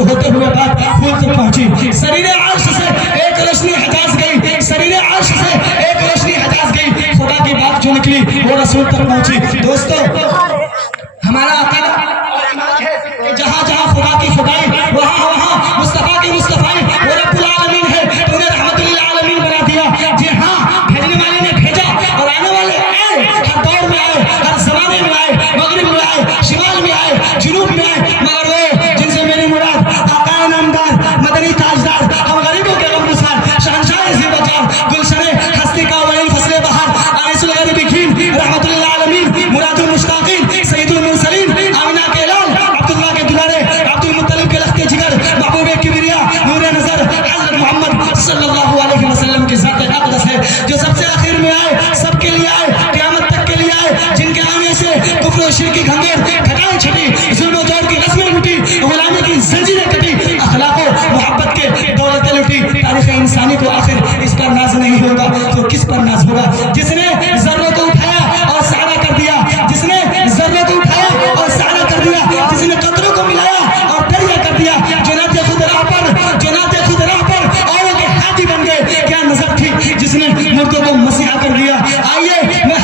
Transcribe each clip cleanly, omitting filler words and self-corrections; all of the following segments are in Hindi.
से होते हुए बात फूल तक पहुंची। शरीर अर्श से एक रोशनी हजाज गई, शरीर अर्श से एक रोशनी हजाज गई, खुदा की बात जो निकली वो रसूल तक पहुंची। दोस्तों, हमारा अकीदा है जहां जहां खुदा की खुदाई वहां वहां मुस्तफा की मुस्तफाई, वो रब्बुल आलमीन है, तूने रहमतुल आलमीन बना दिया। जी हां, भेजने वाले ने भेजा और आने वाले आए, हर दौर में आए, हर जमाने में आए, मगरिब में आए, शिमाल में आए, जुनूब में आए, मगर वो जिनसे मेरी मुराद आकाए नामदार मदनी ताजदार हम गरीबों के गमगुसार शहंशाह ज़िंदगार गुलशने हस्ती का वली फसले बहार आनिसुल गरीबिन रहमतुल आलमीन मुरादुल मुश्ताकीन सय्यदुल मुरसलीन आमिना के लाल अब्दुल्लाह के दुलारे अब्दुल मुत्तलिब के लख्ते जिगर महबूबे किबरिया नूरे नजर हज़रत मोहम्मद सल्लल्लाहु अलैहि वसल्लम की ज़ात अक़दस है, जो सबसे आखिर में आए, सबके लिए आए, क़यामत तक के लिए आए, जिनके आने से कुफ्र और शिर्क की घंघोर घटाएं छटी, जुल्म और जौर की रस्में लुटी, गुलामी की जंजीरें कटी, अखलाक और मोहब्बत के दौलतें लुटी। तारीख़ इंसानी को आखिर इस पर नाज नहीं होगा तो किस पर नाज होगा? जिसने ज़र्रों को उठाया और सहारा कर दिया, जिसने ज़र्रों को उठाया और सहारा कर दिया, जिसने कतरों को मिलाया और दरिया कर दिया, जो नाते खुद राह पर औरों के हाथी बन गए, क्या नजर थी जिसने मुर्दों को मसीहा कर दिया। आइए मैं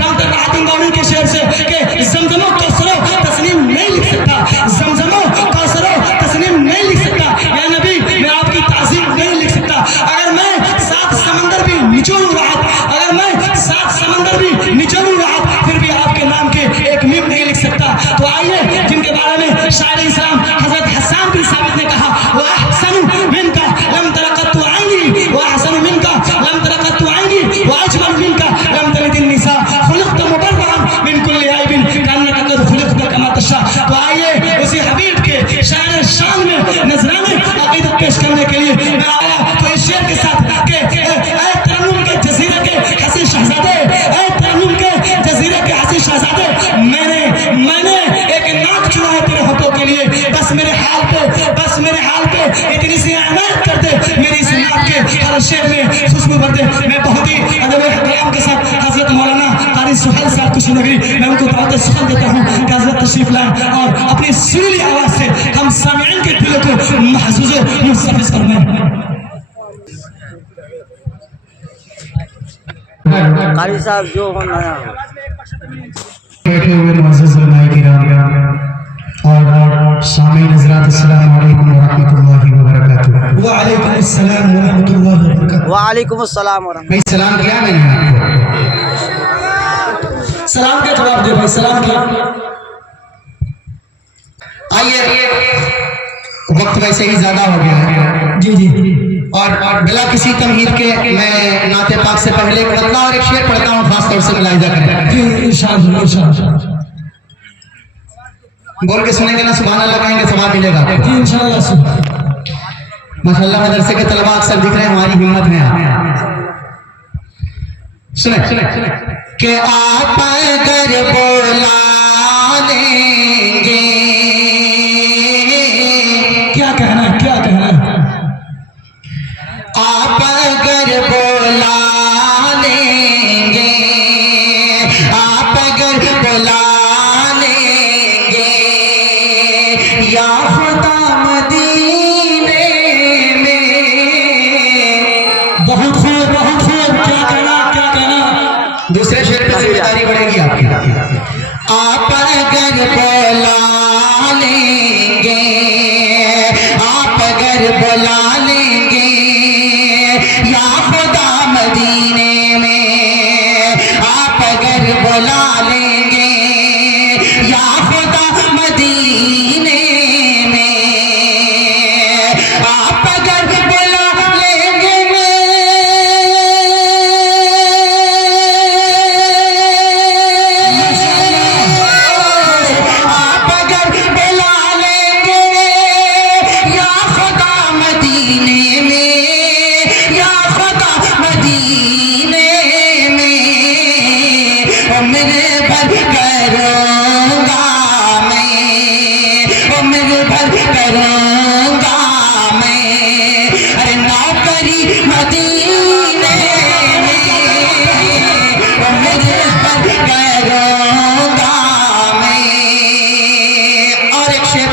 डॉक्टर राहत गौरी के शेर से कि ज़मज़मो कौसरो तस्नीम नहीं लिख सकता, ज़मज़मो कौसरो तस्नीम नहीं लिख सकता, या नबी मैं आपकी ताज़ीम नहीं लिख सकता। अगर मैं सात समंदर भी निचोड़ूं राहत, अगर मैं सात समंदर भी निचोड़ूं राहत, फिर भी आपके नाम के एक मीम नहीं लिख सकता। तो आइए, जिनके बारे में शायर इस्लाम हज़रत हसन बिन साबित ने कहा, वो अहसनु मिनका लम तरक़तु आइनी, वो अहसनु मिनका लम तरक़तु आइनी, वो अजमल मिनका लम तलिदिन निसा, खुलिक़्त मुबर्रअन मिन कुल्ली ऐबिन कअन्नका क़द खुलिक़्त कमा तशा। तो आइए, उसी हबीब के शान शान में नजराने अक़ीदत पेश करने के लिए मैं आया। तो इस शेर के साथ के ऐ तरन्नुम के जज़ीरे के हसी शहज़ादे, ऐ तरन्नुम के जज़ीरे के हसी शहज़ादे, मैंने एक नाक चुना है तेरे होठों के लिए, बस मेरे हाल पे इतनी सी इनायत कर दे, मेरी इस नाक के हर शेर में खुशबू भर दे। मैं बहुत ही अदब एहतराम के साथ हज़रत मौलाना क़ारी सुहेल साहब कुछ नगरी मैं उनको बहुत सुखल देता हूँ कि हज़रत तशरीफ लाएं और अपनी सुरीली आवाज़ से हम सामिईन के दिलों को महसूस और मुस्तफ़िज़ फरमाएं। कारी साहब जो होना बैठे हुए मुअज़्ज़िज़ उलमाए किराम और सामीन हज़रात, अस्सलामु अलैकुम व रहमतुल्लाहि व बरकातुहू। व अलैकुम अस्सलाम व रहमतुल्लाहि व बरकातुहू। वालेकुम अस्सलाम व रहमतुल्लाह। भाई सलाम किया मैंने आपको? सलाम का जवाब दे भाई, सलाम किया। आइए, वक्त वैसे ही ज्यादा हो गया है जी और बिला किसी तमहीद के मैं नाते पाक से पहले एक मतला और एक शेर पढ़ता हूँ, खास तौर से मुलाहिजा करें जी। इंशाअल्लाह बोल के सुनेंगे ना, सुभान अल्लाह कहेंगे, सवाब मिलेगा जी इंशाअल्लाह। माशाअल्लाह मदरसे के तलबा अक्सर दिख रहे हैं, हमारी हिम्मत है। सुने कि आप अगर बोला लेंगे, क्या कहना है, क्या कहना है? आप अगर बोला लेंगे, आप अगर बोला लेंगे, या खुदा मदीने में। बहुत खूब, बहुत खूब, क्या कहना, क्या कहना? दूसरे शेर पे जिम्मेदारी बढ़ेगी आपकी। आप अगर बोला लेंगे, आप अगर बोला लेंगे, या खुदा मदीने में, आप अगर बोला लेंगे, या खुदा मदीने में, आप अगर बोला लेंगे, आप अगर बोला लेंगे, या खुदा मदीने में, या खुदा मदीने में, उम्र भर करूँगा मैं, उम्र भर करूँगा मैं, अरे नौकरी मदीने में, उम्र भर करूँगा मैं। और एक शेर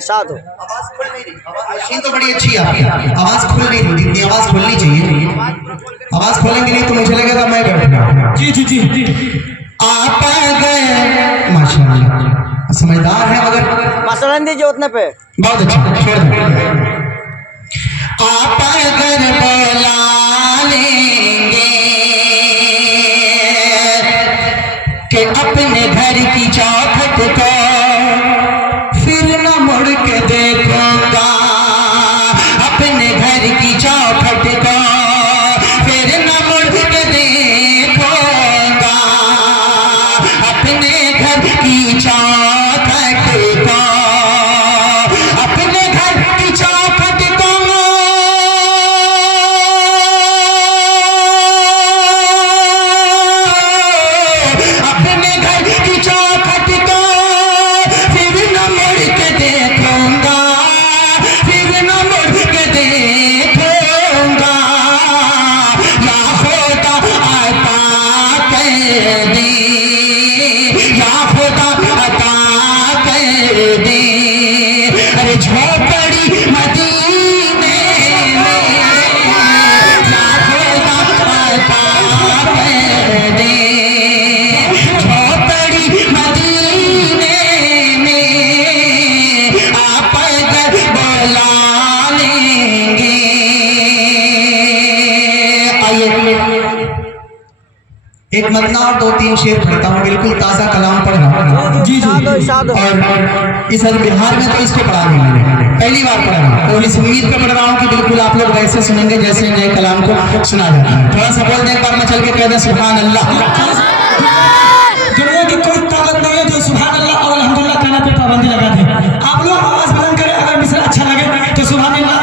इरशाद हो। आवाज खुल नहीं रही, मशीन तो बड़ी अच्छी है आपकी, आवाज खुल नहीं रही, जितनी आवाज खुलनी चाहिए। आवाज खोलेंगे नहीं तो मुझे लगेगा मैं बैठ गया। जी जी जी आप गए माशाल्लाह, समझदार है मगर मसलन दीजिए उतने पे। बहुत अच्छा, छोड़ दो। आप अगर बोला लेंगे कि अपने घर की चौखट को फिर न मुड़ के देखूंगा, अपने घर की चौखट को फिर न मुड़ के देखूंगा, अपने घर की चौखट को, अपने घर की चौखट को अपने घर की चौखट को फिर न मुड़ के देखूंगा, फिर न मुड़ के देखूंगा, या खुदा अता कर दे, या खुदा अता कर दे, अरे झोपड़ी मदीने में, या खुदा अता कर दे, झोपड़ी मदीने में आप अगर बुला लेंगे। आइए एक मदना और 2-3 शेर पढ़ता हूँ, बिल्कुल ताज़ा कलाम पढ़ रहा हूँ। जी इरशाद हो, जी इरशाद हो। और इस बिहार में तो इसको पढ़ा नहीं मैंने, पहली बार पढ़ा हूँ, तो इस उम्मीद पे पढ़ रहा हूँ कि बिल्कुल आप लोग वैसे सुनेंगे जैसे नए कलाम को सुना जाता है। थोड़ा सा बोल दें एक बार, मैं चल के कह दें सुभान अल्लाह। दुनिया की कोई ताकत नहीं है जो सुभान अल्लाह और अल्हम्दुलिल्लाह कहने पे पाबंदी लगा दे। आप लोग आवाज बुलंद करें, अगर मिसरा अच्छा लगे तो सुभान अल्लाह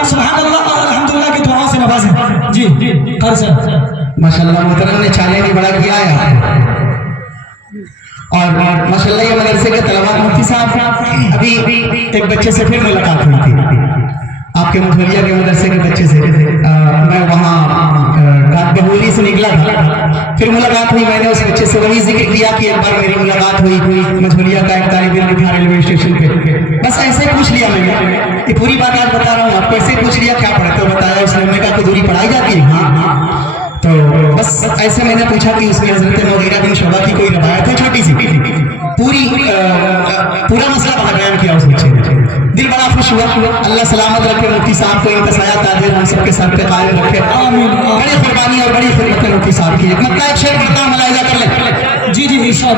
और अल्हम्दुलिल्लाह की दुआओं से नवाजें। जी कारी साहब माशाल्लाह मोहतरम ने चाले भी बड़ा किया है। और माशाल्लाह ये मदरसे के तलबा मुफ्ती साहब, अभी एक बच्चे से फिर मुलाकात हुई थी, आपके मधुलिया के मदरसे के बच्चे से। मैं वहाँ रात बहूली से निकला था, फिर मुलाकात हुई, मैंने उस बच्चे से वही जिक्र किया कि एक बार मेरी मुलाकात हुई मधुलिया का एक तालिब इल्म था रेलवे स्टेशन पे। बस ऐसे ही पूछ लिया मैंने, ये पूरी बात आज बता रहा हूँ आपको, ऐसे ही पूछ लिया क्या पढ़ते हो, बताया उसने, मैंने कहा दूरी पढ़ाई जाती है। हाँ, तो बस ऐसे मैंने पूछा कि उसमें हजरत मुगीरा बिन शुबा की कोई रवायत है, छोटी सी, पूरा मसला बड़ा बयान किया उस बच्चे ने। दिल बड़ा खुश हुआ, अल्लाह सलामत रखे मुफ्ती साहब को, इनका साया ताजिर हम सबके सर पे कायम रखे। बड़ी कुर्बानी और बड़ी खिदमत मुफ्ती साहब की। मतलब एक शेर पढ़ता हूं, मुलाहिजा कर ले। जी जी इरशाद।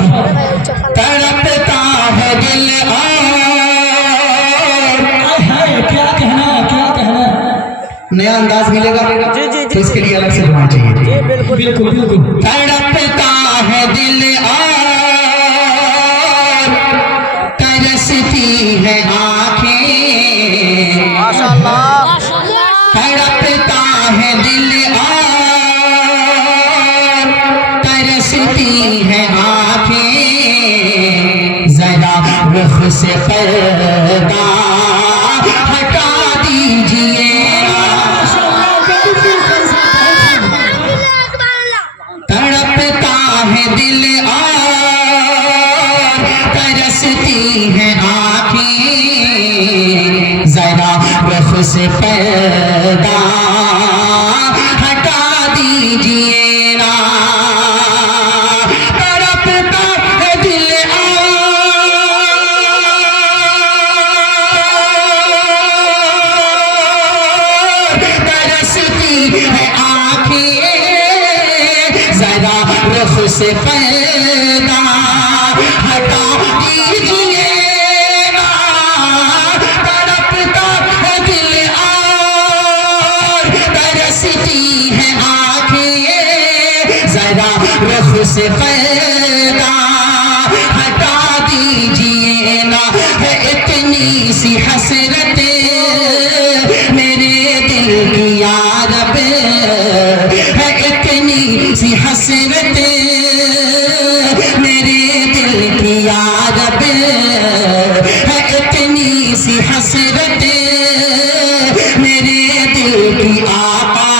तड़पता है दिल हाय क्या कहना, क्या कहना। नया अंदाज मिलेगा जी, जी, तो इसके जी। लिए अलग से दुआ चाहिए। जी बिल्कुल बिल्कुल बिल्कुल। तड़पता है दिल तरसती है आँखें, माशाल्लाह। तड़पता है दिल तरसती है आँखें, जरा रुख से पर्दा हटा दीजिए, तड़पता है दिल और तरसती है आँखें, जरा रुख से पर्दा हटा दीजिए ना, तड़पता है दिल और तरसती है आँखें, जरा रुख से पर्दा हटा दीजिए ना, तड़पता है दिल और तरसती है आँखें, जरा रुख से पर्दा हटा दीजिए ना, है इतनी सी हसरत मेरे दिल की याद पे, है इतनी सी हसरत मेरे दिल की याद पे, है इतनी सी हसरत मेरे दिल की आका,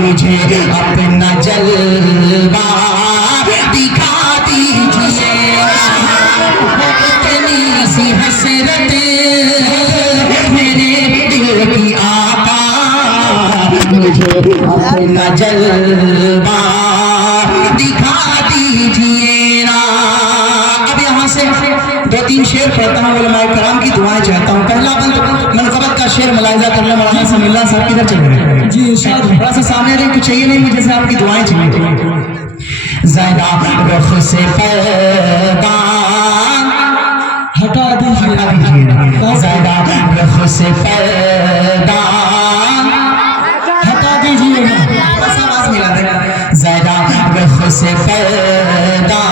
मुझे अपना जलवा मुझे अपना जलवा दिखा दीजिए ना। अब यहाँ से 2-3 शेर पढ़ता हूँ, उलमाए कराम की दुआएं चाहता हूँ। पहला बंद मनकबत का शेर मुलाहिजा कर ले। मौलाना समीउल्लाह साहब किधर चले गए? जी इरशाद। थोड़ा सा सामने रहे, कुछ चाहिए नहीं मुझे, से आपकी दुआएं चाहिए। ज़रा रुख से पर्दा हटा दीजिए, ज़रा रुख से पर्दा हटा दीजिए, बस आवाज मिला दे। ज़रा रुख से पर्दा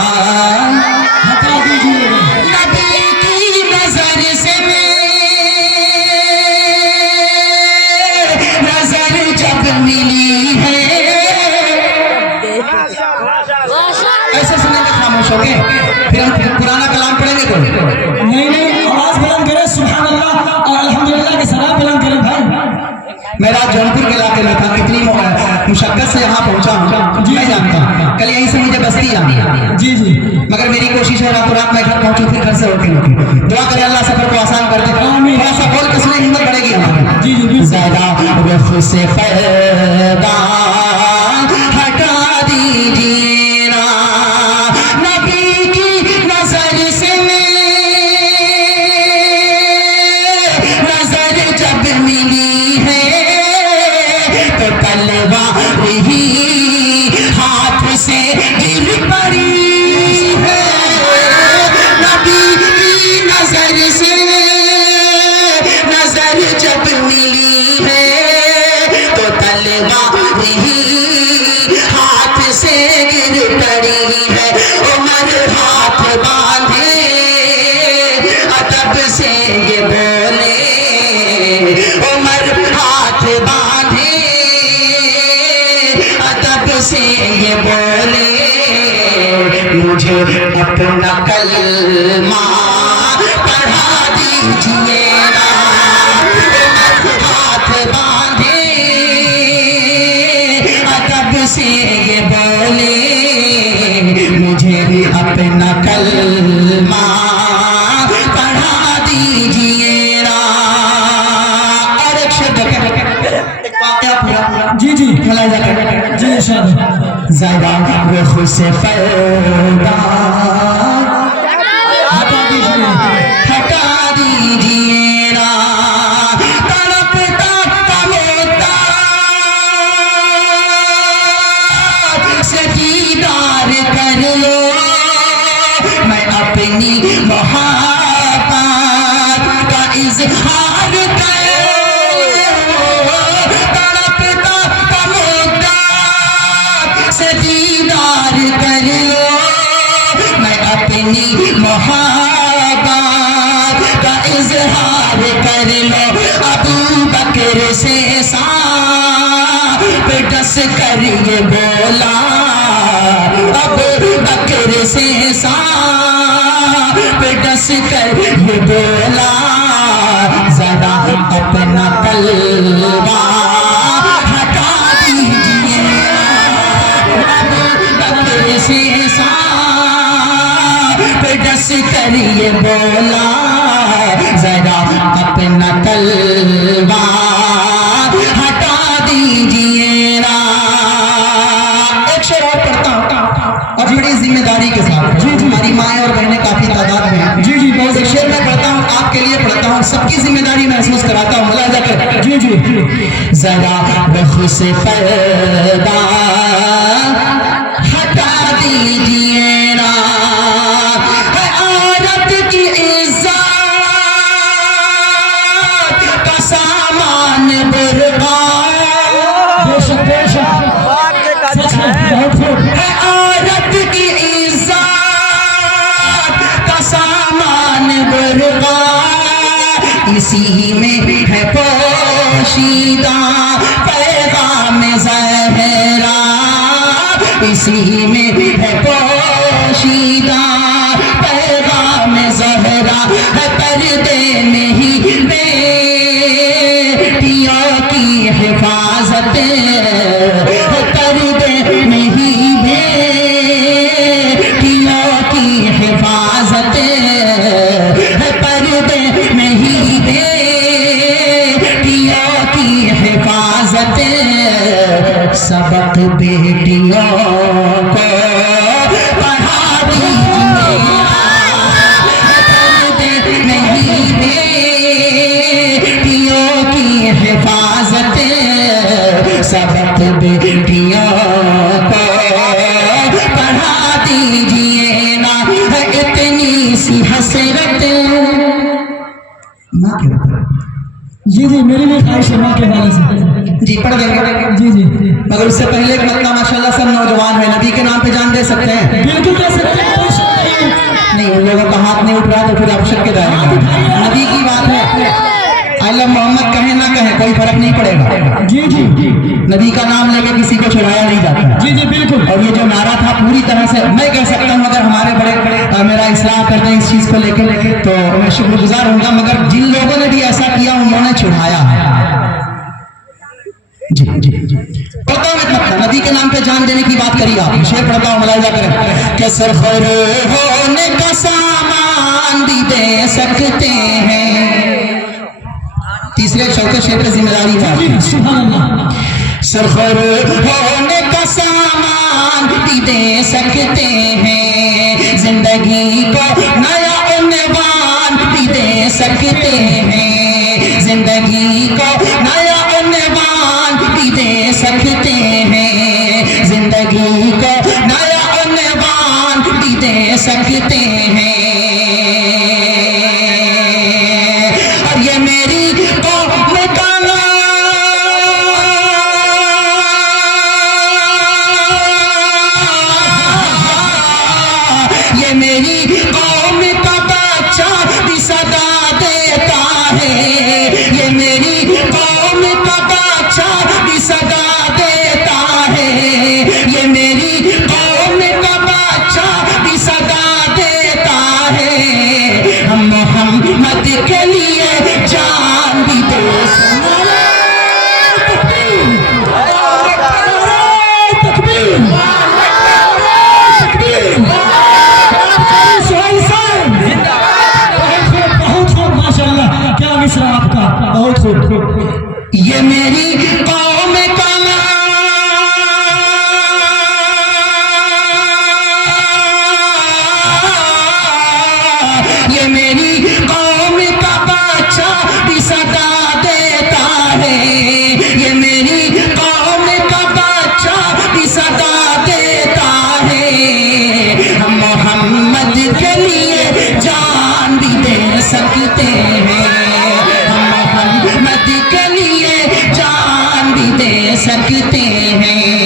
हटा दीजिए। नबी की नजर से नजर जब मिली है। ऐसे सुने के खामोश हो गए, फिर हम पुराना कलाम पढ़ेंगे तो नहीं, आवाज बुलंद करें, सुभान अल्लाह और अल्हम्दुलिल्लाह के सलाम बुलंद करें भाई। मैं रात जौनपुर के इलाके में था, कितनी मुशक्कत से यहाँ पहुँचा हूँ मैं जानता हूँ। कल यहीं से मुझे बस्ती आनी है, जी जी, मगर मेरी कोशिश है रातों रात मैं घर पहुँचूँ, फिर घर से होके दुआ करें अल्लाह सफर को आसान कर दे। थोड़ा सा बोल के सुने, हिम्मत बढ़ेगी हमारी। जी जी, ज़रा रुख से पर्दा हटा दीजिए ना। नबी की नजर से नजर जब मिली है तो तलवार ही हाथ से गिर पड़ी है। नबी की नजर से नजर जब मिली है तो तलवार ही हाथ से गिर पड़ी है। उमर हाथ बांधे अदब से ये बोले, उमर हाथ बांधे अदब से ये बोले, मुझे अपना कलमा पढ़ा दीजिए ना। उमर हाथ बांधे अदब से ये बोले, मुझे अपना कलमा पढ़ा दीजिए ना। और एक शब्द एक वाक़या पूरा जी जी, मुलाहिजा करें। जी इरशाद। ज़रा रुख से पर्दा हटा दीजिए, हटा दीजिए ना। तड़पता तमोता से दीदार कर लो, मैं अपनी मोहब्बत का इजहार करूं। तड़पता तमोता से दीदार कर लो, मैं अपनी मोहब्बत का इजहार कर लो। अबू बकर से सांप डस कर ये बोला, अबू बकर से सांप डस कर ये बोला, ज़रा अपना कलवा हटा दीजिए। अबू बकर से सांप डस कर ये बोला, ज़रा अपना कलवा हटा दीजिए ना। एक शेर और पढ़ता हूँ और बड़ी जिम्मेदारी के साथ। जी हमारी माएँ और बहनें काफी तादाद में हैं। जी जी, बहुत एक शेर मैं पढ़ता हूँ, आपके लिए पढ़ता हूँ, सबकी जिम्मेदारी महसूस कराता हूँ। मुलाहिजा कर। जी जी, ज़रा रुख से पर्दा हटा दीजिए ना। है औरत की इज्जत का सामान बुर्का, बेशक बेशक, सच में बहुत खूब। है औरत की इज्जत का सामान बुर्का, इसी में है पोशीदा पैगाम ज़हरा, इसी में है पोशीदा पैगाम ज़हरा। है पर्दे में ही बेटियों की हिफाजत, है पर्दे में ही बेटियों की हिफाजत, है पर्दे में ही बेटियों की हिफाजत। सबक बेटियों को पढ़ा दीजिए, नहीं बेटियों की हिफाजत, सबक बेटियों को पढ़ा दीजिए ना, इतनी सी हसरत। माँ के जी जी, मेरी भी ख्वाहिश है माँ के हवाले से। जी पढ़ देंगे। जी जी, मगर उससे पहले एक मरतबा माशाल्लाह सब नौजवान है, नबी के नाम पे जान दे सकते हैं? बिल्कुल कह सकते हैं, कोई शक नहीं। नहीं, उन लोगों का हाथ नहीं उठ रहा तो फिर आप शक के दायरे में। नबी की बात है, अल्लाह मोहम्मद कहे ना कहे कोई फर्क नहीं पड़ेगा। जी जी जी नबी का नाम लेके किसी को छुड़ाया नहीं जाता। जी जी बिल्कुल। और ये जो नारा था पूरी तरह से मैं कह सकता हूँ, अगर हमारे बड़े मेरा इस्लाह करते हैं इस चीज को लेकर तो मैं शुक्रगुजार होऊंगा, मगर जिन लोगों ने भी ऐसा किया उन्होंने छुड़ाया है। जी जी जी, पता मतलब नबी के नाम पे जान देने की बात करी आप, शेर पढ़ता हूँ, मुलाहिजा करें कि सरखर होने का सामान भी दे सकते हैं। तीसरे चौथे शेर पे जिम्मेदारी है आपकी। सुभान अल्लाह। सरखर होने का सामान भी दे सकते हैं, जिंदगी को नया उन्वान भी दे सकते हैं, जिंदगी को नया उन्वान भी दे सकते हैं, जिंदगी को नया उन्वान भी दे सकते हैं। और ये मेरी कौम का ये मेरी कौम का बच्चा भी सदा देता है, ये मेरी कौम का बच्चा भी सदा देता है, ये मेरी कौम का बच्चा भी सदा देता है। हम मोहम्मद के लिए जान भी दे आपका बहुत खूब। ये मेरी कौम का ये मेरी कौम का बच्चा भी सदा देता है, ये मेरी कौम का बच्चा भी सदा देता है। हम मोहम्मद के लिए जान भी दे सकते हैं, हम मोहम्मद के लिए जान भी दे सकते हैं।